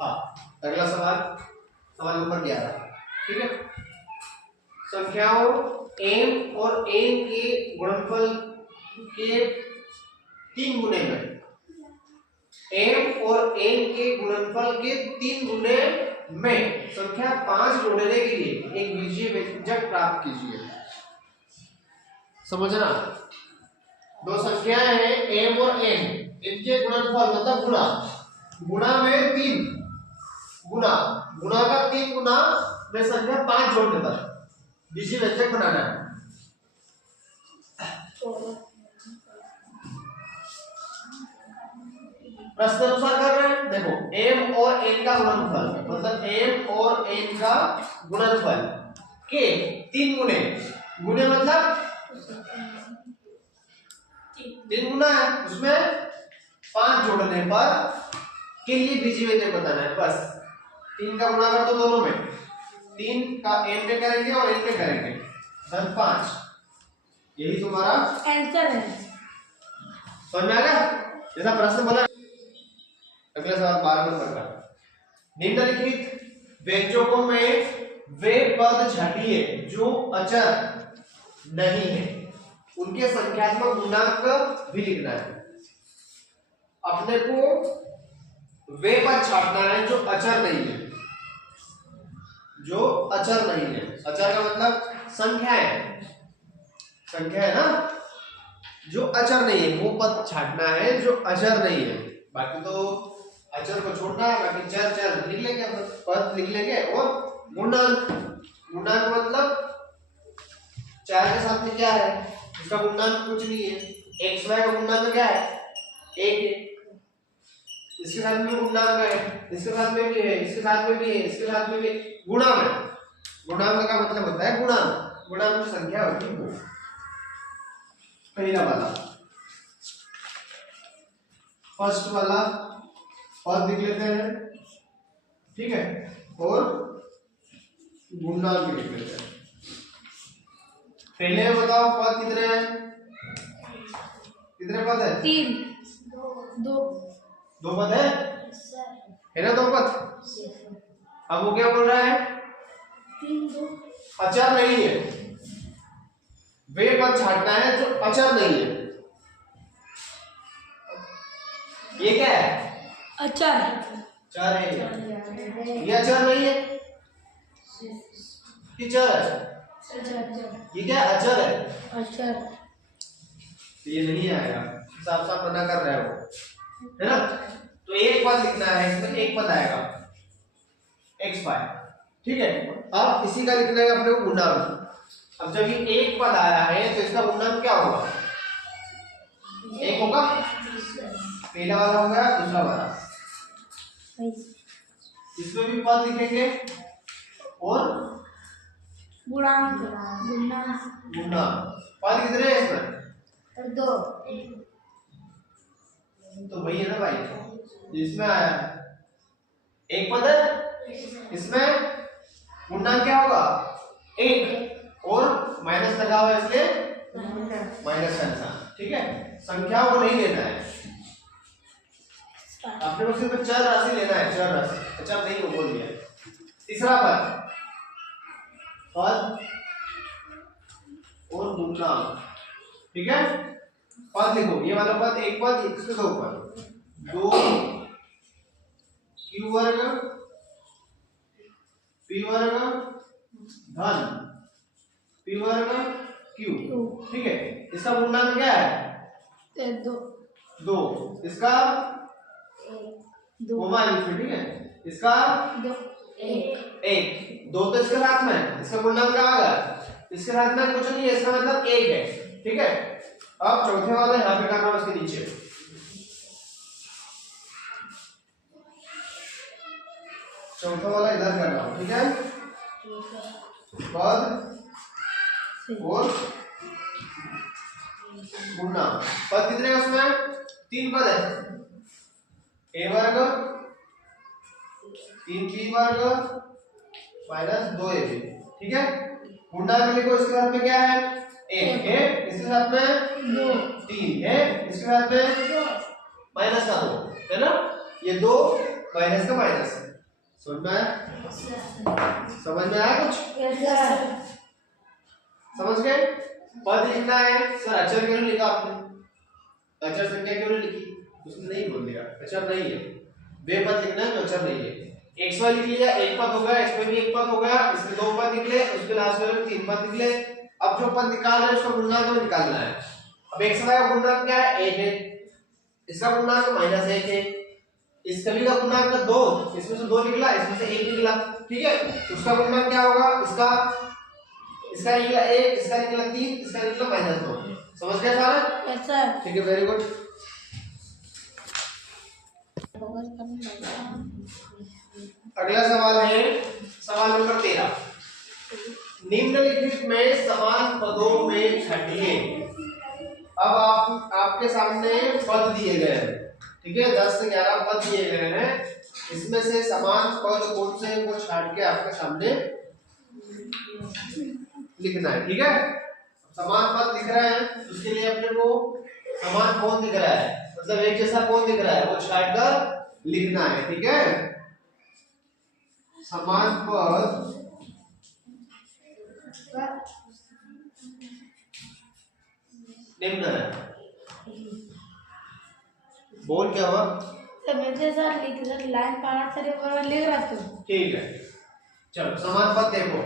हाँ, अगला सवाल, सवाल नंबर 11। ठीक है, संख्याओं m और n के गुणनफल के 3 गुने में, m और n के गुणनफल के 3 गुने में संख्या 5 जोड़ने के लिए एक बीजीय व्यंजक प्राप्त कीजिए। समझना, दो संख्याएं हैं m और n, इनके गुणनफल मतलब गुणा, गुणा में 3 गुना, गुणा का 3 गुना में संख्या 5 जोड़ देता है, बीजीय व्यंजक बनाना है। प्रश्न अनुसार कर रहे हैं, देखो m और n का गुणनफल मतलब m और n का गुणनफल के 3 गुने, गुने मतलब 3 गुना है, उसमें 5 जोड़ने पर के लिए बीजीय व्यंजक बताना है। बस 3 का गुणा कर दो दोनों में, 3 का m में करेंगे और n में करेंगे, धन 5, यही तुम्हारा आंसर है। समझ में आ गया? जैसा प्रश्न बोला। अगला सवाल 12 नंबर का, निम्नलिखित व्यंजकों में वे पद छाटिए जो अचर नहीं है, उनके संख्यात्मक गुणांक भी लिखना है। अपने को वे पद छाटना है जो अचर नहीं है, जो अचर नहीं है। अचर का मतलब संख्या है, संख्या है ना, जो अचर नहीं है वो पद छाटना है जो अचर नहीं है। बाकी तो अचर को छोड़ना है, बाकी चर चर लिख लेंगे, पद लिख लेंगे। और गुणांक, गुणांक मतलब 4 के साथ में क्या है, इसका गुणांक कुछ नहीं है, x y का गुणांक क्या है, 1 है, इसके साथ में गुणांक है, इसके साथ में भी है, इसके साथ में भी है, इसके साथ में भी। गुणा में, गुणांक का मतलब होता है गुणांक, गुणांक की संख्या होती है वो। पहला वाला, फर्स्ट वाला पद लिख लेते हैं, ठीक है, और गुणांक लिख लेते हैं। पहले बताओ पद कितने हैं, कितने पद है? 3 2 2 पद है ना, 2 पद। अब वो क्या बोल रहा है, 3 2 अचर नहीं है, वे पद छाटना है जो अचर नहीं है। ये क्या है, अचर चर है, ये अचर नहीं है कि चर है, ये क्या अचर है, अचर ये नहीं आएगा, साफ साफ मना कर रहे हो, है ना। तो एक पद लिखना है, इसमें एक पद आएगा x y, ठीक है। अब इसी का लिखना है अपने को गुणांक। अब जब ये एक पद आया है तो इसका गुणांक क्या होगा, 1 होगा, पहला वाला हो गया, दूसरा वाला, इसमें भी पद लिखेंगे और गुणांक गुणांक। पद कितने हैं इसमें, 2 तो वही है ना भाई, इसमें आया एक पद है, इसमें गुणांक क्या होगा 1, और माइनस लगा हुआ है इसलिए माइनस का निशान, ठीक है। संख्याओं को नहीं लेना है, अपने को सिर्फ चर राशि लेना है, चर राशि, अच्छा नहीं को बोल दिया। तीसरा पद, पद और गुणांक, ठीक है। पद लिखो, ये वाला पद एक पद, इसके 2 पद, 2 q वर्ग p वर्ग धन p वर्ग q, ठीक है। इसका गुणांक क्या है, 2, इसका 2 माइनस, ठीक है, इसका 1, 2 तो इसके साथ में, इसका गुणांक क्या आएगा, इसके साथ में कुछ नहीं है, इसका मतलब 1 है, ठीक है। अब चौथे वाला यहाँ पे करना, उसके नीचे चौथा वाला इधर करना, ठीक है। पद और गुणांक, पद कितने हैं उसमें, 3 पद है, a वर्ग 3p वर्ग माइनस 2ab, ठीक है। गुणांक लिखो, इसके साथ में क्या है, 1 है, इसके साथ में 3 है, इसके साथ में माइनस का 2 है ना, ये 2 माइनस का माइनस। समझ में आया? समझ में आया कुछ? Yes sir. समझ गए? पद लिखना है सर, अक्षर क्यों नहीं लिखा आपने? अक्षर संख्या क्यों नहीं लिखी? उसने नहीं बोल दिया अक्षर नहीं है, वे पद लिखना है जो अक्षर नहीं है। एक्स वाई लिख लिया, एक पद हो गया, इसमें भी एक पद हो गया, इसमें दो पद निकले, उसके लास्ट वाले में तीन पद निकले। अब जो पद निकाल रहे हैं उसका गुणनखंड हमें निकालना है। अब एक्स वाई का गुणनखंड क्या है? 1 है, इसका गुणनखंड -1 है, इसका भी का गुणनखंड 2, इसमें से 2 निकला, इसमें से 1 निकला, ठीक है। उसका गुणनखंड क्या होगा? इसका निकला 1, इसका निकला 3, इसका निकला -2। समझ गए सारे? Yes sir. ठीक है, वेरी गुड। अगला सवाल है सवाल नंबर 13। निम्नलिखित में समान पदों में छांटिए। अब आपके सामने पद दिए गए हैं, ठीक है, 10 से 11 पद दिए गए हैं। इसमें से समान पद कौन से हैं वो छांट के आपके सामने लिखना है, ठीक है। समान पद दिख रहे हैं, उसके लिए अपने को समान कौन दिख रहा है, मतलब एक जैसा कौन दिख रहा है वो छांट कर लिखना है, ठीक है। समान पद निम्न है। बोल क्या हुआ? सर मुझे सर लिख सर लाइन पढ़ा सर एक बार लिख रहा था। ठीक है, चलो समान पद देखो।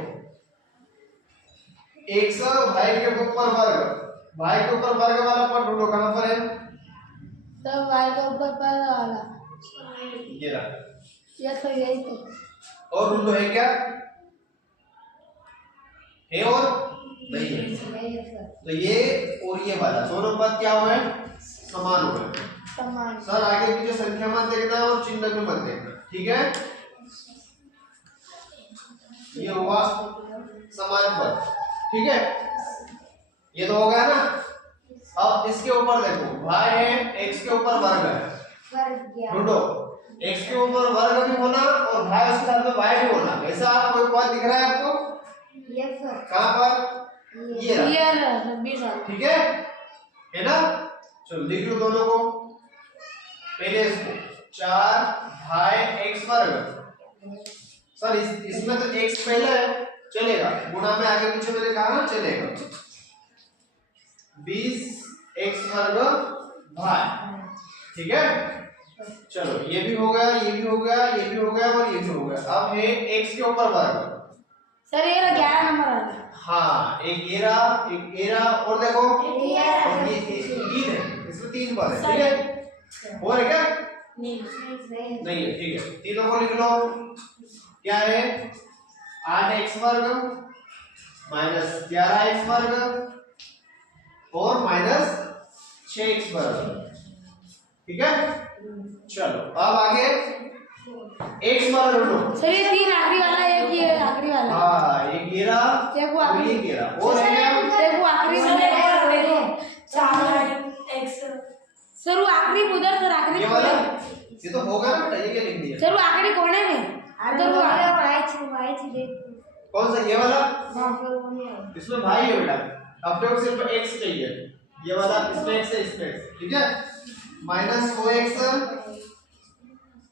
एक सौ भाई के ऊपर वर्ग, भाई के ऊपर वर्ग वाला पद ढूंढो, कहां पर है? सर वाई के ऊपर पर वाला ये रहा। यस सर यही तो। और ढूंढो है क्या? है और नहीं है, नहीं है सर। तो ये और ये वाला दोनों पद क्या हुए? समान हुए। समान। सर आगे की जो संख्या मत देखना और चिन्ह भी मत देखना, ठीक है। ये हुआ समान पद, ठीक है, ये तो हो गया ना। अब इसके ऊपर देखो, भाई है, x के ऊपर वर्ग है, ढूंढो। x के ऊपर वर्ग भी होना और भाई उसके साथ में y भी होना, ऐसा कोई पद दिख रहा है आपको? Yes sir. कहां पर? ये रहा, 20 साल। ठीक है ना। चलो लिख लो दोनों को। पहले इसको 4 भाई x वर्ग। सर इसमें तो x पहले है, चलेगा, गुणा में आगे पीछे मैंने कहा ना चलेगा। 20 x वर्ग भाई, ठीक है। चलो ये भी हो गया, ये भी हो गया, ये भी हो गया और ये भी हो गया। अब है x के ऊपर वर्ग। सर ये 11 नंबर आ गया। हाँ, एक ये रहा और देखो और ये 3 है, इसमें 3 पद है, ठीक है। और है क्या? नहीं है, ठीक है। तीनों को लिख लो। क्या है? 8x वर्ग -11x वर्ग और -6x वर्ग, ठीक है। चलो अब आगे x वर्ग ढूंढो। सर ये 3 आखिरी वाला, एक ये आखिरी वाला। हाँ, एक ये रहा एक वो और आखिरी। ये रहा, और है क्या? एक वो आखिरी वाला। सर वो आखिरी उधर सर आखिरी ये वाला, ये तो होगा ना बेटा, ये क्या लिख दिया? सर वो आखिरी कोने में उधर वो कौन सा? ये वाला, हाँ। इसमें भाई है बेटा, अपने को सिर्फ x चाहिए। ये वाला इसमें x है, इसमें x, ठीक है। -4x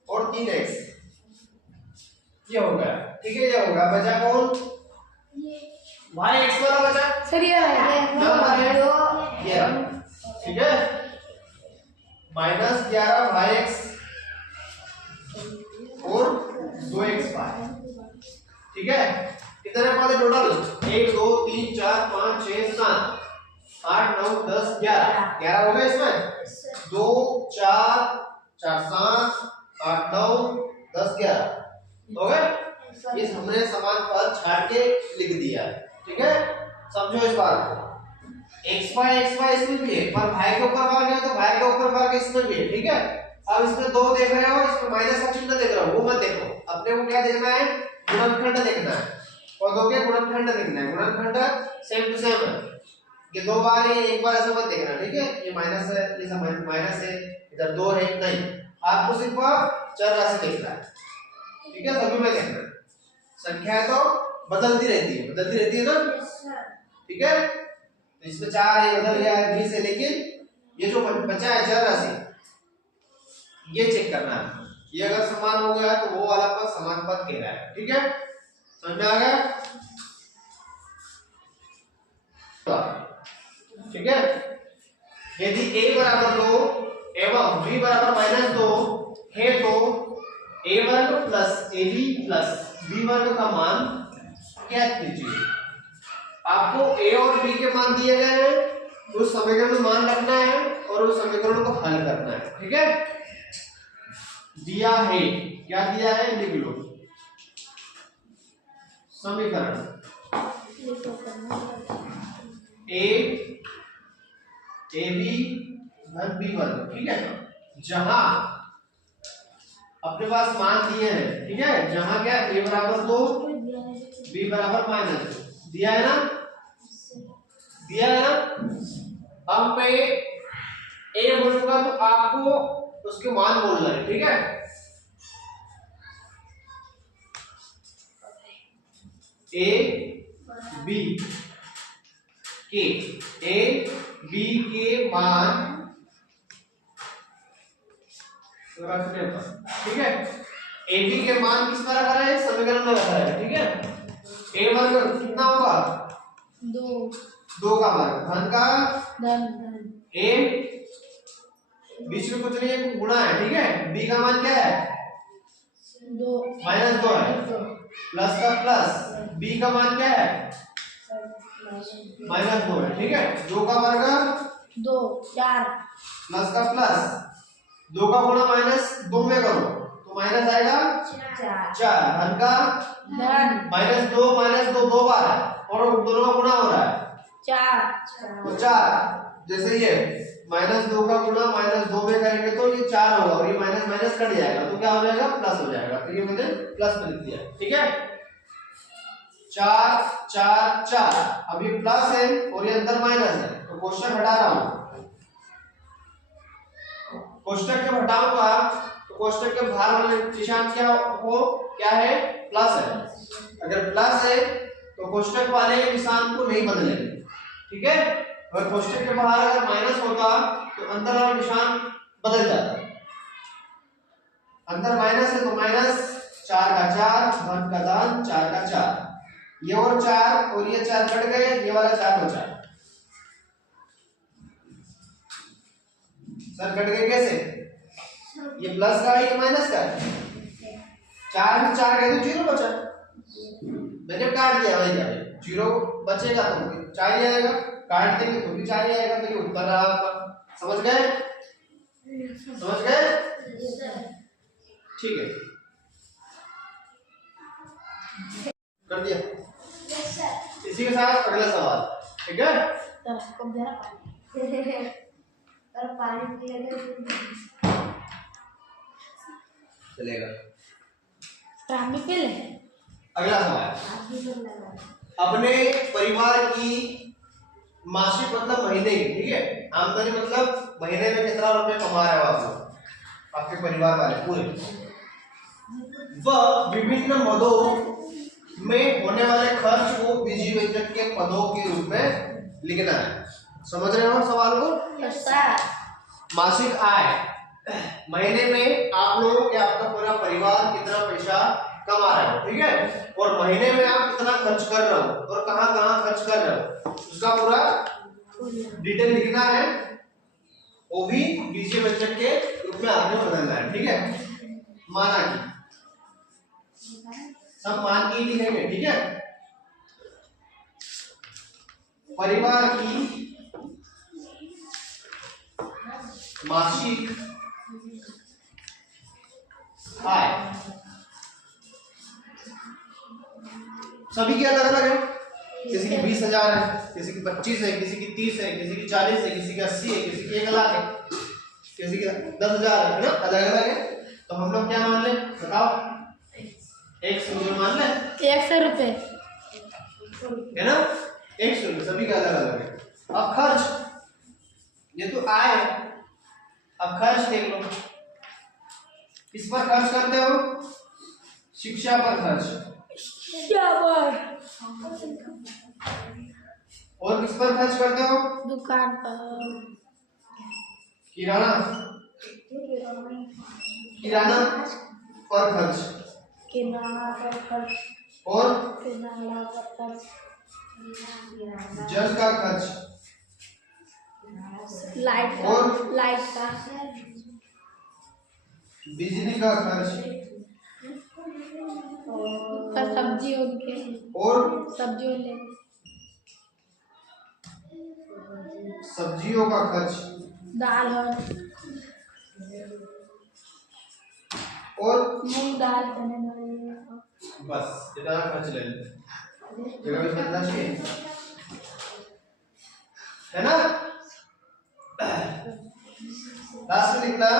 और 3x, ये हो गया, ठीक है। ये होगा, बचा कौन? भाई x वाला बचा। सर ये नंबर है ये रहा, ठीक है। -11 भाई x और 2x भाई, ठीक है। कितने पद है टोटल? 1 2 3 4 5 6 7 8 9 10 11 हो गए इसमें। 2 4 4 7 8 9 10 11 हो गए। इस हमने समान पद छाट के लिख दिया, ठीक है। समझो इस बात को। x y इसमें भी है, पर भाई के ऊपर वर्ग है तो भाई के ऊपर वर्ग इसमें भी है, ठीक है। अब इसमें 2 देख रहे हो, इसमें माइनस का चिन्ह देख रहे हो, वो मत देखो। अपने को क्या देखना है? गुणनखंड देखना है, पदों के गुणनखंड देखना है। गुणनखंड सेम टू सेम है, ये 2 बार है, एक बार ऐसे मत देखना, ठीक है। ये माइनस है, ये माइनस है, इधर 2 है, नहीं, आपको सिर्फ चर राशि देखना है, ठीक है। सभी में देखना है, संख्या तो बदलती रहती है ना, ठीक है। तो इसमें 4 है, बदल गया है 20 है, लेकिन ये जो बचा है चर राशि, ये चेक करना है, ये अगर समान हो गया तो वो वाला पद समानुपात कहलाएगा। ठीक है, समझ में आ गया? ठीक है, यदि a बराबर 2 एवं b बराबर -2 है तो a वर्ग प्लस ab प्लस b वर्ग का मान ज्ञात कीजिए। आपको a और b के मान दिए गए हैं, उस समीकरण में मान रखना है और उस समीकरण को हल करना है। ठीक है, दिया है, क्या दिया है लिख लो। समीकरण a ab धन b वर्ग। ठीक है, जहां अपने पास मान दिए हैं, ठीक है, जहां क्या a बराबर 2 b बराबर -2 दिया है ना, दिया है ना। अब मैं a बोलूंगा तो आपको उसके मान बोलना है। ठीक है, a b के मान रखने पर, ठीक है, a b के मान किस पर रखा है, समीकरण में रखा है। ठीक है, a वर्ग कितना होगा 2 का वर्ग धन का a बीच में कुछ नहीं है, गुणा है। ठीक है, b का मान क्या है -2 है, प्लस का प्लस, b का मान क्या है -2 है। ठीक है, 2 का वर्ग 2 4 प्लस का प्लस, 2 का गुणा -2 में करो तो माइनस आएगा 4 धन का -2 दो बार है और दोनों का गुणा हो रहा है 4 तो 4, जैसे ये -2 का गुणा -2 में करेंगे तो ये 4 होगा और ये माइनस माइनस कट जाएगा तो क्या हो जाएगा प्लस हो जाएगा। तो ये मैंने प्लस में लिख दिया। ठीक है, 4 4 4, अब ये प्लस है और ये अंदर माइनस है तो कोष्टक हटा रहा हूं। कोष्टक जब हटाऊंगा तो कोष्टक के बाहर वाले निशान क्या है प्लस है। अगर प्लस है तो कोष्टक वाले निशान को नहीं बदलेंगे। ठीक है, अगर कोष्टक के बाहर अगर माइनस होता तो अंदर वाला निशान बदल जाता। अंदर माइनस है तो माइनस, 4 का 4 धन का धन, 4 का 4, ये और 4 कट गए, ये वाला 4 बचा। सर कट गए कैसे, ये प्लस का है ये माइनस का है, 4 में 4 गए तो 0 बचा, मैंने काट दिया भाई, क्या 0 बचेगा तो 4 ही आएगा, काट देंगे तो भी 4 ही आएगा। तो ये उत्तर रहा आपका। समझ गए, समझ गए? ठीक है, कर दिया। इसी के साथ अगला सवाल। ठीक है, चलेगा। अगला सवाल, अपने परिवार की मासिक मतलब महीने की, ठीक है, आमदनी मतलब महीने में कितना रुपए कमा रहे हो आप लोग, आपके परिवार वाले पूरे, वह विभिन्न पदों में होने वाले खर्च को बीजी व्यंजक के पदों के रूप में लिखना है। समझ रहे हो सवाल को? मासिक आय, महीने में आप लोग या आपका पूरा परिवार कितना पैसा कमा रहे हो, ठीक है, और महीने में आप कितना खर्च कर रहे हो और कहां कहां खर्च कर रहे हो, उसका पूरा डिटेल लिखना है, वो भी बीजीय व्यंजक के रूप में आपने बदलना है। ठीक है, माना कि सब मान के लिखेंगे। ठीक है, परिवार की मासिक आय सभी की अलग अलग है, किसी की 20,000 है, किसी की 25 है, किसी की 30 है, किसी की 40 है, किसी की 80 है, किसी की 1 लाख है, किसी की 10,000 है ना, अलग अलग है। तो हम लोग क्या मान ले बताओ, 100 मान ले, 100 रुपए है ना, 100 रुपये, सभी का अलग अलग है। अब खर्च, ये तो आय है, अब खर्च देख लो, किस पर खर्च करते हो, शिक्षा पर खर्च, और किस पर खर्च करते हो, दुकान पर, किराना, किराना पर खर्च किराना पर खर्च, और किराना पर खर्च, जल का खर्च लाइट का, और लाइट का, बिजली का खर्च और सब्जी उनके, और सब्जियों ले, सब्जियों का खर्च दाल और मूंग दाल, चने दाल, बस इतना खर्च ले लेते जगह भी कितना चाहिए है ना। लास्ट में लिखना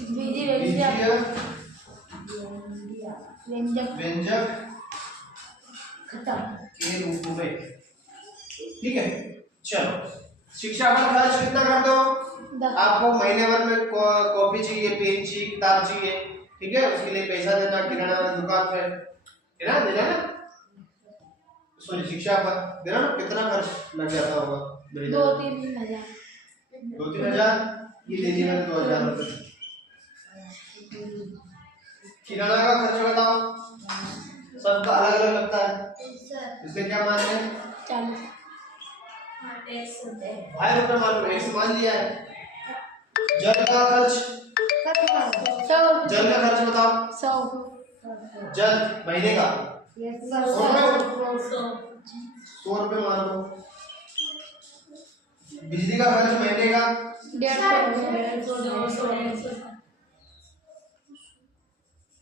बीजी बीजीय व्यंजक व्यंजक खत्म। के रूप में। ठीक है, चलो शिक्षा का खर्च कितना कर दो। आपको महीने भर में कॉपी चाहिए, पेन चाहिए, किताब चाहिए, ठीक है, उसके लिए पैसा देना, किराना दुकान पे है ना, देना ना, सॉरी शिक्षा पर देना ना, कितना खर्च लग जाता होगा। 2-3 हजार, 2-3 हजार, ये ले लिया मैंने 2000 रुपये। किराना का खर्च बताओ, सबका अलग अलग लगता है, इसलिए क्या मान लें 40, भाई रुपये मान लो, 1 मान लिया है। जल का खर्च, 100, जल का खर्च बताओ, 100, जल महीने का 100 रुपये मान लो। बिजली का खर्च महीने का 150,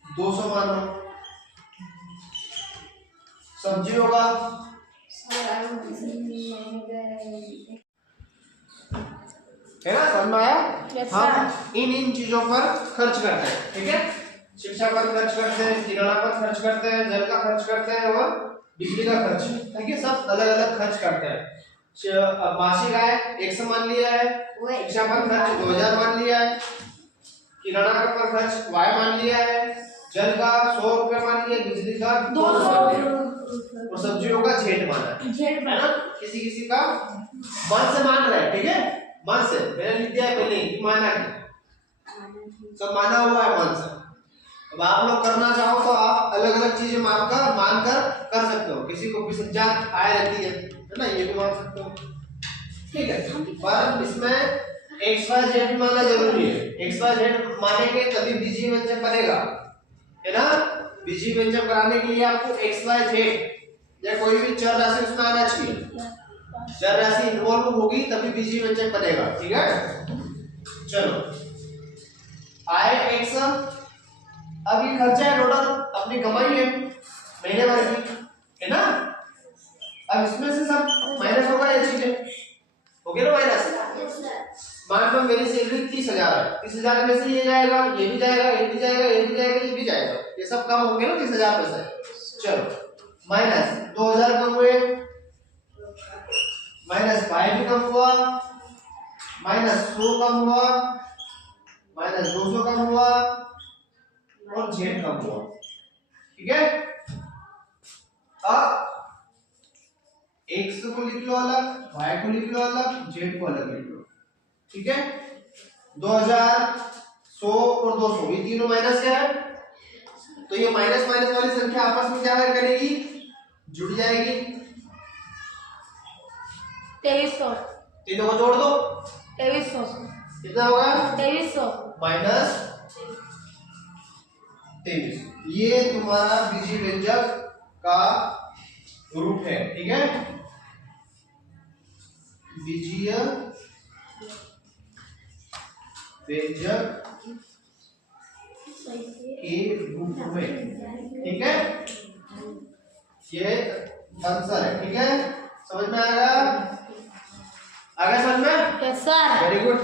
200 मान लो। सब्जियों का है ना, समझ में आया। Yes, हम इन चीजों पर खर्च करते हैं, ठीक है, शिक्षा पर खर्च करते हैं, किराना पर खर्च करते हैं, जल का खर्च करते हैं और बिजली का खर्च, ठीक है, सब अलग अलग खर्च करते हैं। मासिक आय 100 मान लिया है, शिक्षा पर खर्च 2000 मान लिया है, किराना का पर खर्च Y मान लिया है, जल का 100 रुपये मान लिया, बिजली का 200 मान लिया और सब्जियों का Z माना है ना। किसी किसी का मन से मान रहा है, ठीक है, मन से मैंने लिख दिया है पहले ही, माना कि सब माना हुआ है मन से। अब आप लोग करना चाहो तो आप अलग अलग चीजें मानकर कर सकते हो। किसी को विसर्जन आय रहती है ना, ये भी मान सकते हो, ठीक है, पर इसमें XYZ भी मानना जरूरी है। XYZ मानेंगे तभी बीजीय व्यंजक बनेगा, है ना। बीजीय व्यंजक बनाने के लिए आपको XYZ या कोई भी चर राशि उसमें आना चाहिए, चर राशि इन्वॉल्व होगी तभी बीजीय व्यंजक बनेगा, ठीक है। चलो आय x, अब ये खर्चा है टोटल, अपनी कमाई है महीने भर की, है ना। अब इसमें से सब माइनस होगा, ये चीजें हो गया ना माइनस। मान लो मेरी सैलरी 30,000 है, 30,000 में से ये जाएगा, ये भी जाएगा, ये भी जाएगा, ये भी जाएगा, ये भी जाएगा, ये सब कम हो गए ना 30,000 में से। चलो माइनस 2000 कम हुए, माइनस 5 भी कम हुआ, माइनस 100 कम हुआ, माइनस 200 कम हुआ और Z कम हुआ, ठीक है। अब X को लिख लो अलग, Y को लिख लो अलग, Z को अलग लिख लो, ठीक है। 2000, 100 और 200 ये तीनों माइनस क्या है, तो ये माइनस माइनस वाली संख्या आपस में क्या करेगी, जुड़ जाएगी। 2300, तीनों को जोड़ दो, 2300, कितना होगा 2300, माइनस 23। ये तुम्हारा बीजीय व्यंजक का रूप है, ठीक है, बीजीय व्यंजक के रूप में, ठीक है, ये आंसर है, ठीक है। समझ में आएगा, आगे समझ में, yes sir, वेरी गुड।